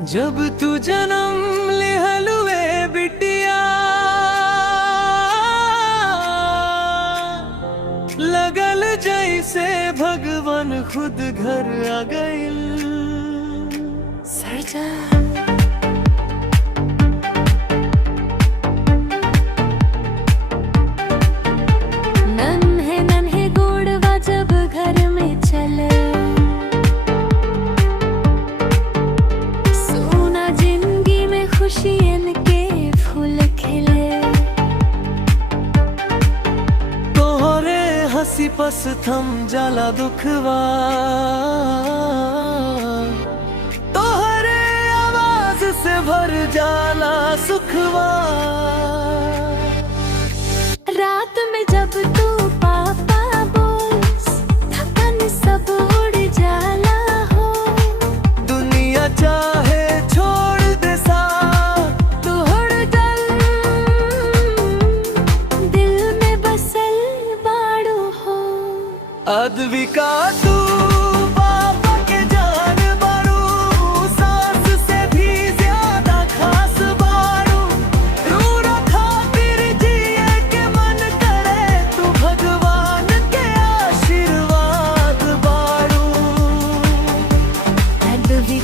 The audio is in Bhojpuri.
जब तू जन्म ले हलवे बिटिया, लगल जैसे भगवान खुद घर आ गइल। सरजा नन्हे नन्हे गोड़वा जब घर में चले, सोना जिंदगी में खुशियन के फूल खिले। तोहरे हंसी पस थम जाला दुखवा, तोहरे आवाज से भर जाला सुखवा। रात में जब तू पापा बोल, थकन सब उड़ जाला हो। दुनिया चाहे छोड़ दे सा, तू उड़ गल दिल में बसल बाड़ू हो। अदवी का तू पापा के जान बारू, सांस से भी ज्यादा खास बारू। तू रखा फिर जिए के मन करे, तू भगवान के आशीर्वाद बारू। अदवी